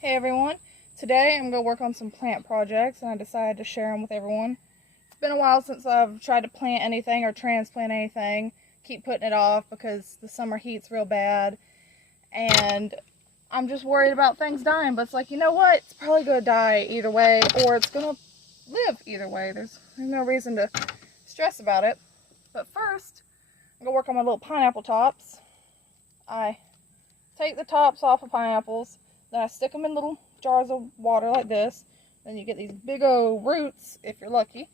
Hey everyone, today I'm going to work on some plant projects and I decided to share them with everyone. It's been a while since I've tried to plant anything or transplant anything. Keep putting it off because the summer heat's real bad and I'm just worried about things dying, but it's like, you know what, it's probably going to die either way or it's going to live either way. There's no reason to stress about it. But first, I'm going to work on my little pineapple tops. I take the tops off of pineapples. Then I stick them in little jars of water like this. Then you get these big old roots, if you're lucky.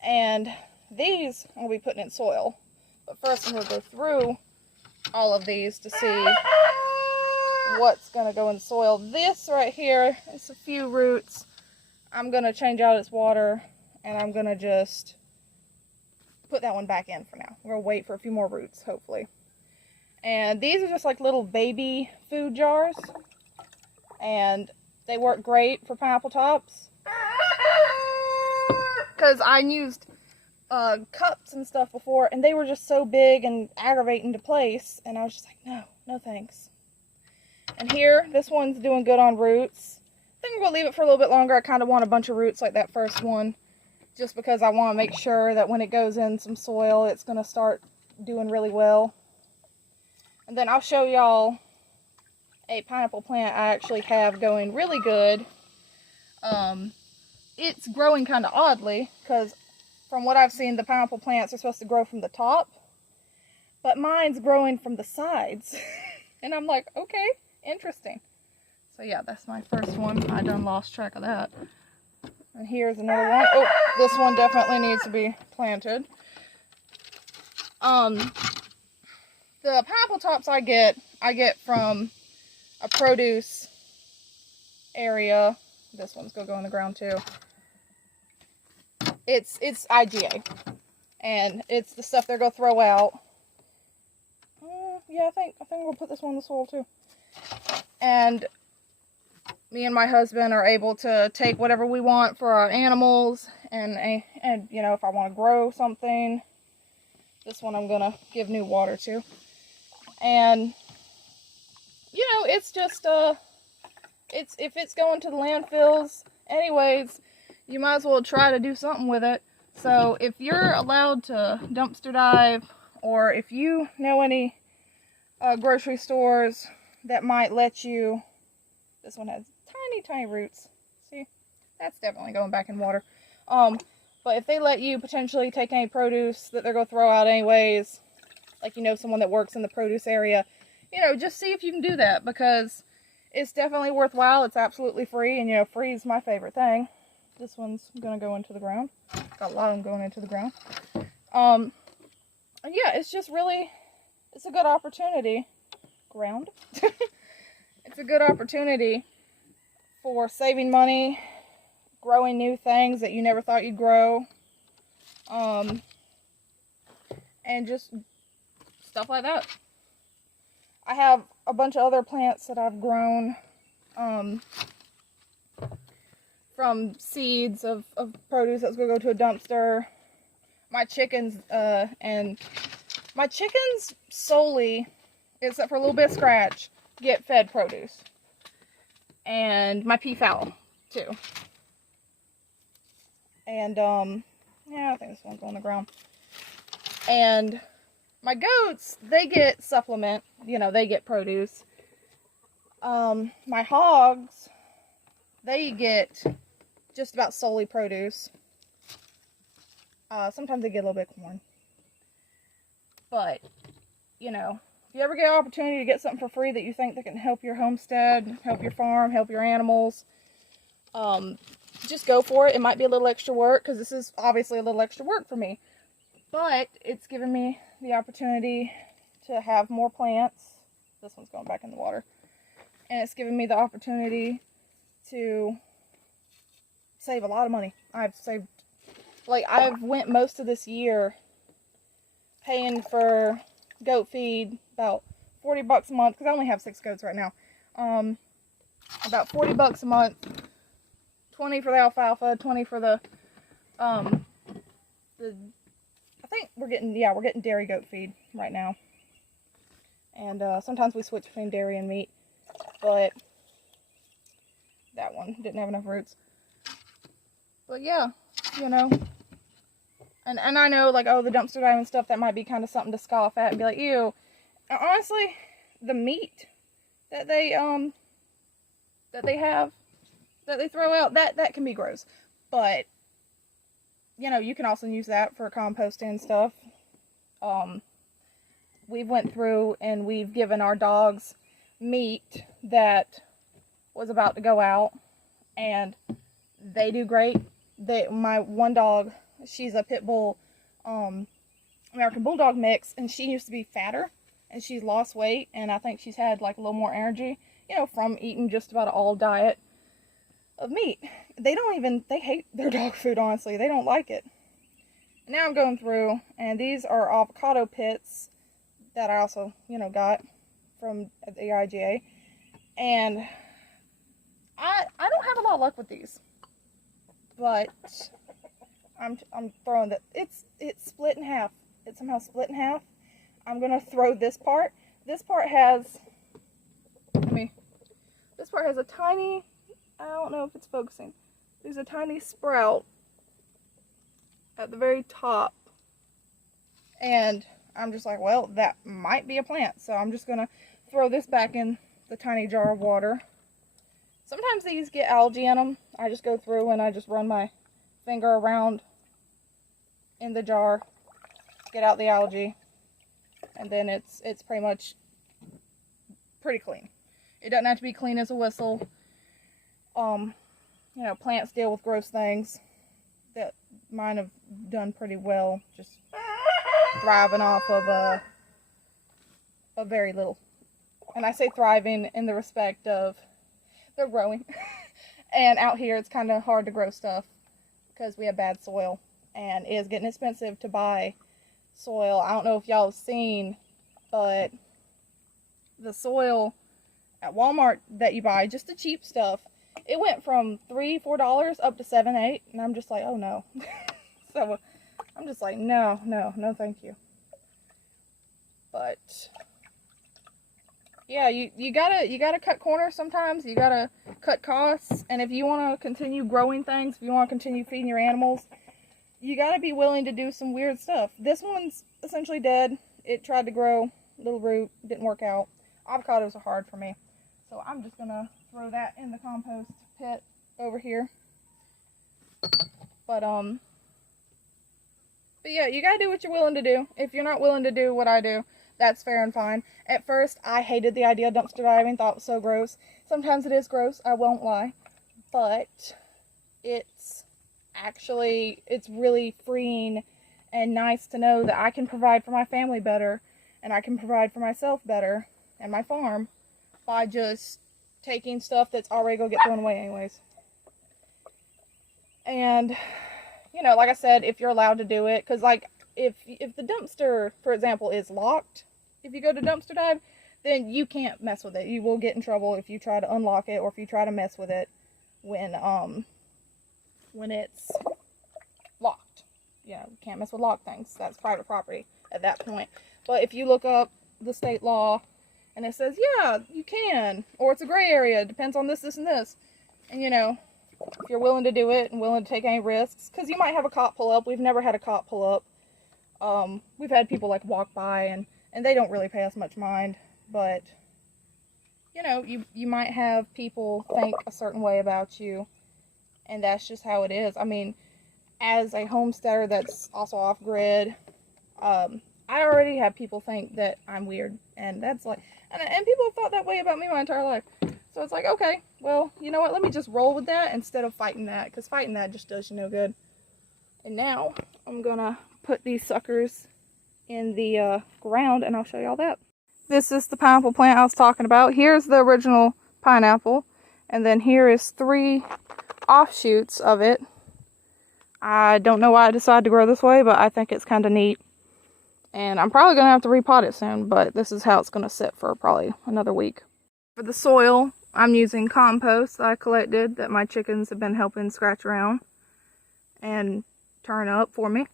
And these I'm going to be putting in soil. But first I'm going to go through all of these to see what's going to go in soil. This right here is a few roots. I'm going to change out its water. And I'm going to just put that one back in for now. We're going to wait for a few more roots, hopefully. And these are just like little baby food jars. And they work great for pineapple tops. Because I used cups and stuff before, and they were just so big and aggravating to place. And I was just like, no thanks. And here, this one's doing good on roots. I think I'm going to leave it for a little bit longer. I kind of want a bunch of roots like that first one. Just because I want to make sure that when it goes in some soil, it's going to start doing really well. And then I'll show y'all a pineapple plant I actually have going really good. It's growing kind of oddly because from what I've seen, the pineapple plants are supposed to grow from the top, but mine's growing from the sides. And I'm like, okay, interesting. So yeah, that's my first one. I done lost track of that. And here's another one. Oh, this one definitely needs to be planted. The pineapple tops I get from a produce area. This one's gonna go in the ground too. It's IGA, and it's the stuff they're gonna throw out. Yeah, I think we'll put this one in the soil too. And me and my husband are able to take whatever we want for our animals, and you know, if I want to grow something, this one I'm gonna give new water to. And you know, it's just if it's going to the landfills anyways, you might as well try to do something with it. So if you're allowed to dumpster dive, or if you know any grocery stores that might let you, this one has tiny roots. See, that's definitely going back in water. But if they let you potentially take any produce that they're gonna throw out anyways, like, you know, someone that works in the produce area, you know, just see if you can do that, because it's definitely worthwhile. It's absolutely free, and, you know, free is my favorite thing. This one's going to go into the ground. Got a lot of them going into the ground. And yeah, it's just really, it's a good opportunity. It's a good opportunity for saving money, growing new things that you never thought you'd grow, and just stuff like that. I have a bunch of other plants that I've grown from seeds of produce that's going to go to a dumpster. My chickens, solely, except for a little bit of scratch, get fed produce. And my peafowl, too. And, yeah, I think this one's on the ground. And my goats, they get supplement, you know, they get produce. My hogs, they get just about solely produce. Sometimes they get a little bit of corn. But, you know, if you ever get an opportunity to get something for free that you think that can help your homestead, help your farm, help your animals, just go for it. It might be a little extra work, because this is obviously a little extra work for me. But it's given me the opportunity to have more plants. This one's going back in the water. And it's given me the opportunity to save a lot of money. I've went most of this year paying for goat feed about $40 a month, because I only have 6 goats right now. About $40 a month, 20 for the alfalfa, 20 for the I think we're getting dairy goat feed right now. And sometimes we switch between dairy and meat. But that one didn't have enough roots. But yeah, you know. And I know, like, oh, the dumpster diving stuff, that might be kind of something to scoff at and be like, ew. And honestly, the meat that they have, that they throw out, that can be gross. But, you know, you can also use that for composting and stuff. We went through and we've given our dogs meat that was about to go out, and they do great. My one dog, she's a pit bull, American Bulldog mix, and she used to be fatter, and she's lost weight, and I think she's had like a little more energy, you know, from eating just about all diet of meat. They hate their dog food, honestly. They don't like it. Now I'm going through, and these are avocado pits that I also, you know, got from the IGA, and I don't have a lot of luck with these, but I'm throwing that. It's split in half. It's somehow split in half. I'm gonna throw this part. This part has, this part has a tiny, I don't know if it's focusing. There's a tiny sprout at the very top, and I'm just like, well, that might be a plant, so I'm just gonna throw this back in the tiny jar of water. Sometimes these get algae in them. I just go through and I just run my finger around in the jar, get out the algae, and then it's pretty much pretty clean. It doesn't have to be clean as a whistle. You know, plants deal with gross things. That mine have done pretty well, just thriving off of a very little. And I say thriving in the respect of they're growing. And out here it's kind of hard to grow stuff because we have bad soil, and it is getting expensive to buy soil. I don't know if y'all have seen, but the soil at Walmart that you buy, just the cheap stuff, it went from $3, $4 up to $7, $8, and I'm just like, oh no. So I'm just like, no, thank you. But yeah, you gotta cut corners sometimes. You gotta cut costs, and if you want to continue growing things, if you want to continue feeding your animals, you gotta be willing to do some weird stuff. This one's essentially dead. It tried to grow, little root, didn't work out. Avocados are hard for me, so I'm just gonna throw that in the compost pit over here. But yeah, you gotta do what you're willing to do. If you're not willing to do what I do, that's fair and fine. At first, I hated the idea of dumpster diving, thought it was so gross. Sometimes it is gross, I won't lie. But it's really freeing and nice to know that I can provide for my family better, and I can provide for myself better, and my farm, by just taking stuff that's already going to get thrown away anyways. And, you know, like I said, if you're allowed to do it, because, like, if the dumpster, for example, is locked, if you go to dumpster dive, then you can't mess with it. You will get in trouble if you try to unlock it, or if you try to mess with it when it's locked. You know, you can't mess with locked things. That's private property at that point. But if you look up the state law, and it says, yeah, you can, or it's a gray area, it depends on this, and this. And, you know, if you're willing to do it and willing to take any risks, because you might have a cop pull up. We've never had a cop pull up. We've had people, like, walk by, and they don't really pay us much mind. But, you know, you might have people think a certain way about you, and that's just how it is. I mean, as a homesteader that's also off-grid, I already have people think that I'm weird, and that's like, and people have thought that way about me my entire life. So it's like, okay, well, you know what, let me just roll with that instead of fighting that, because fighting that just does you no good. And now, I'm gonna put these suckers in the ground, and I'll show y'all that. This is the pineapple plant I was talking about. Here's the original pineapple, and then here is 3 offshoots of it. I don't know why I decided to grow this way, but I think it's kind of neat. And I'm probably going to have to repot it soon, but this is how it's going to sit for probably another week. For the soil, I'm using compost that I collected that my chickens have been helping scratch around and turn up for me.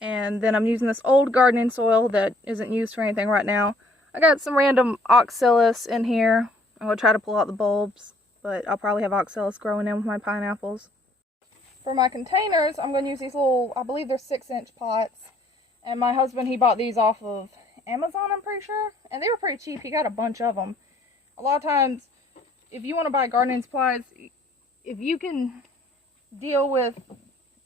And then I'm using this old gardening soil that isn't used for anything right now. I got some random oxalis in here. I'm going to try to pull out the bulbs. but I'll probably have oxalis growing in with my pineapples. For my containers, I'm going to use these little, I believe they're 6-inch pots. And my husband, he bought these off of Amazon, I'm pretty sure. And they were pretty cheap. He got a bunch of them. A lot of times, if you want to buy gardening supplies, if you can deal with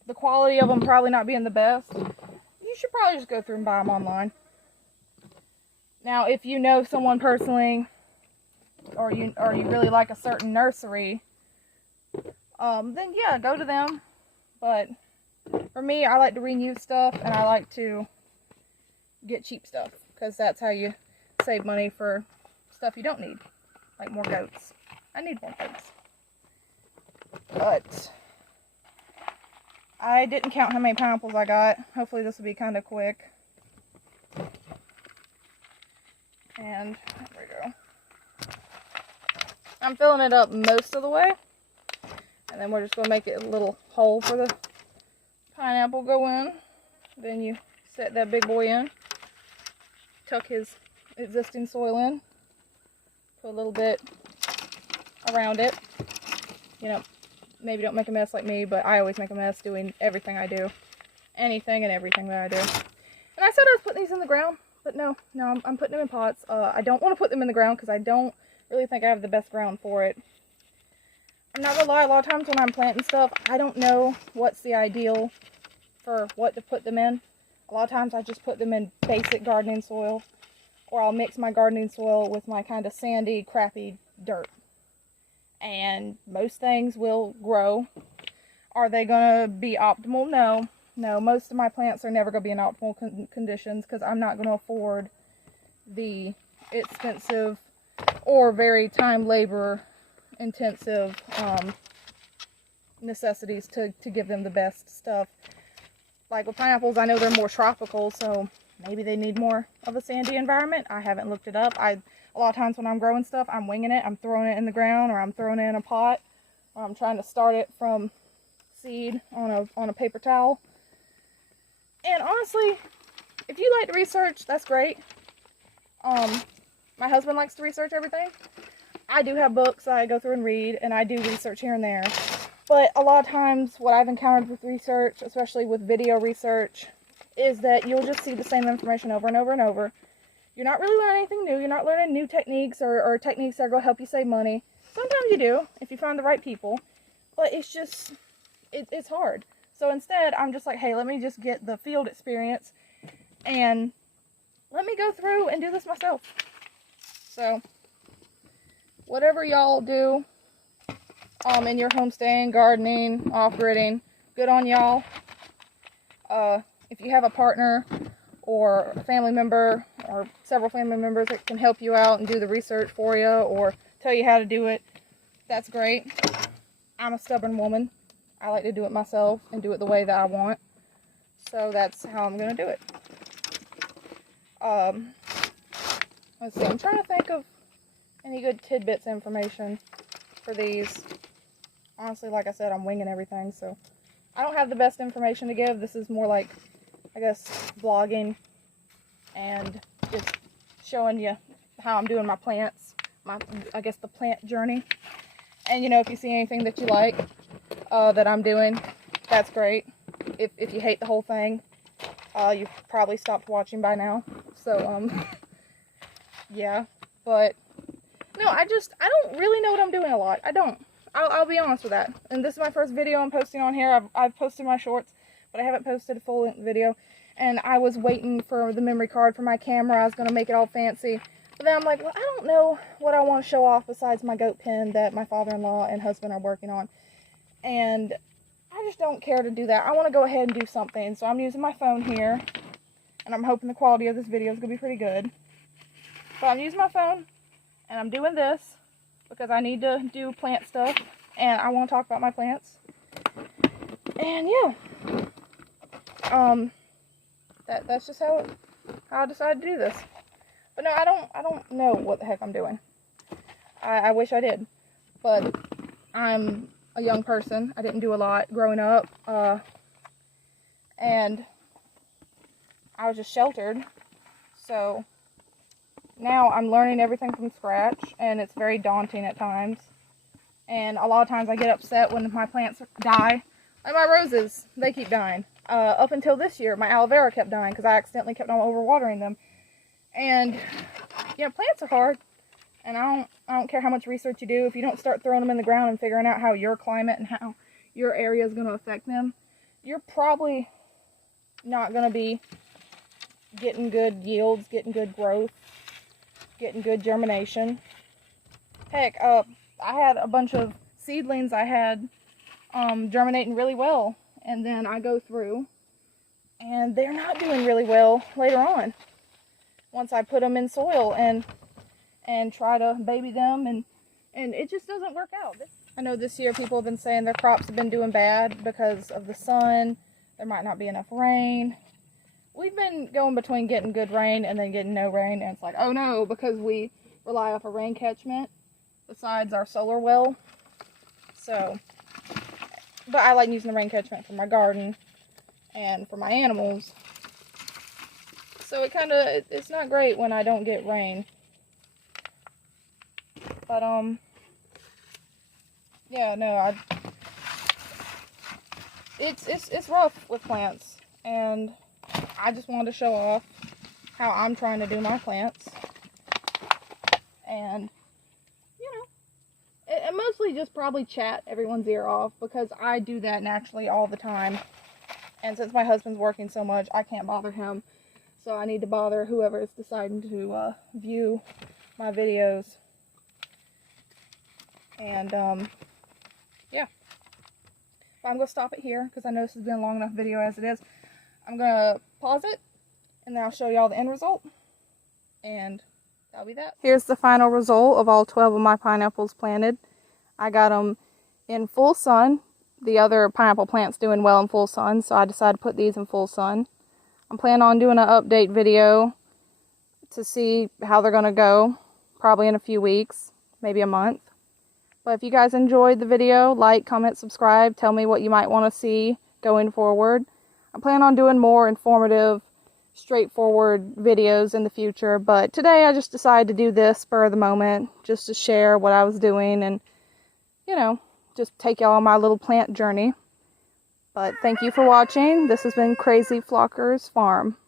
the quality of them probably not being the best, you should probably just go through and buy them online. Now, if you know someone personally, or you really like a certain nursery, then yeah, go to them. But for me, I like to reuse stuff, and I like to get cheap stuff, because that's how you save money for stuff you don't need, like more goats. I need more goats. But I didn't count how many pineapples I got. Hopefully this will be kind of quick. And there we go. I'm filling it up most of the way. And then we're just going to make it a little hole for the pineapple go in. Then you set that big boy in. Tuck his existing soil in. Put a little bit around it. You know, maybe don't make a mess like me, but I always make a mess doing everything I do. Anything and everything that I do. And I said I was putting these in the ground, but no, I'm putting them in pots. I don't want to put them in the ground because I don't really think I have the best ground for it. I'm not gonna lie, a lot of times when I'm planting stuff, I don't know what's the ideal for what to put them in. A lot of times I just put them in basic gardening soil, or I'll mix my gardening soil with my kind of sandy, crappy dirt. And most things will grow. Are they gonna be optimal? No. No, most of my plants are never gonna be in optimal conditions because I'm not gonna afford the expensive or very time labor intensive necessities to give them the best stuff. Like with pineapples, I know they're more tropical, so maybe they need more of a sandy environment. I haven't looked it up. A lot of times when I'm growing stuff, I'm winging it. I'm throwing it in the ground, or I'm throwing it in a pot, or I'm trying to start it from seed on a paper towel. And honestly, if you like to research, that's great. My husband likes to research everything. I do have books I go through and read, and I do research here and there. But a lot of times, what I've encountered with research, especially with video research, is that you'll just see the same information over and over and over. You're not really learning anything new. You're not learning new techniques or techniques that are going to help you save money. Sometimes you do, if you find the right people. But it's just, it's hard. So instead, I'm just like, hey, let me just get the field experience, and let me go through and do this myself. So whatever y'all do in your homesteading, gardening, off-gridding, good on y'all. If you have a partner or a family member or several family members that can help you out and do the research for you or tell you how to do it, that's great. I'm a stubborn woman. I like to do it myself and do it the way that I want. So that's how I'm going to do it. Let's see, I'm trying to think of any good tidbits information for these. Honestly, like I said, I'm winging everything, so I don't have the best information to give. This is more like, I guess, vlogging and just showing you how I'm doing my plants, I guess, the plant journey. And, you know, if you see anything that you like that I'm doing, that's great. If you hate the whole thing, you've probably stopped watching by now. So, yeah, but no, I don't really know what I'm doing a lot. I don't. I'll be honest with that. And this is my first video I'm posting on here. I've posted my shorts, but I haven't posted a full video. And I was waiting for the memory card for my camera. I was going to make it all fancy. But then I'm like, well, I don't know what I want to show off besides my goat pen that my father-in-law and husband are working on. And I just don't care to do that. I want to go ahead and do something. So I'm using my phone here. And I'm hoping the quality of this video is going to be pretty good. So I'm using my phone. And I'm doing this because I need to do plant stuff. And I want to talk about my plants. And yeah. That's just how I decided to do this. But no, I don't know what the heck I'm doing. I wish I did. But I'm a young person. I didn't do a lot growing up. And I was just sheltered. So now I'm learning everything from scratch, and it's very daunting at times. And a lot of times I get upset when my plants die. Like my roses, they keep dying. Up until this year, my aloe vera kept dying because I accidentally kept on overwatering them. And, plants are hard. And I don't care how much research you do. If you don't start throwing them in the ground and figuring out how your climate and how your area is going to affect them, you're probably not going to be getting good yields, getting good growth, getting good germination. Heck, I had a bunch of seedlings I had germinating really well, and then I go through and they're not doing really well later on once I put them in soil and try to baby them, and it just doesn't work out. I know this year people have been saying their crops have been doing bad because of the sun. There might not be enough rain. We've been going between getting good rain and then getting no rain, and it's like, oh no, because we rely off a rain catchment besides our solar well. So, but I like using the rain catchment for my garden and for my animals. So it's not great when I don't get rain. But, yeah, no, it's rough with plants, and I just wanted to show off how I'm trying to do my plants. And, I mostly just probably chat everyone's ear off because I do that naturally all the time. And since my husband's working so much, I can't bother him. So I need to bother whoever is deciding to view my videos. And, yeah. But I'm going to stop it here because I know this has been a long enough video as it is. I'm going to pause it, and then I'll show y'all the end result. And that'll be that. Here's the final result of all 12 of my pineapples planted. I got them in full sun. The other pineapple plant's doing well in full sun, so I decided to put these in full sun. I'm planning on doing an update video to see how they're going to go, probably in a few weeks, maybe a month. But if you guys enjoyed the video, like, comment, subscribe, tell me what you might want to see going forward. I plan on doing more informative, straightforward videos in the future, but today I just decided to do this spur of the moment, just to share what I was doing and, just take y'all on my little plant journey. But thank you for watching. This has been Crazy Flocker's Farm.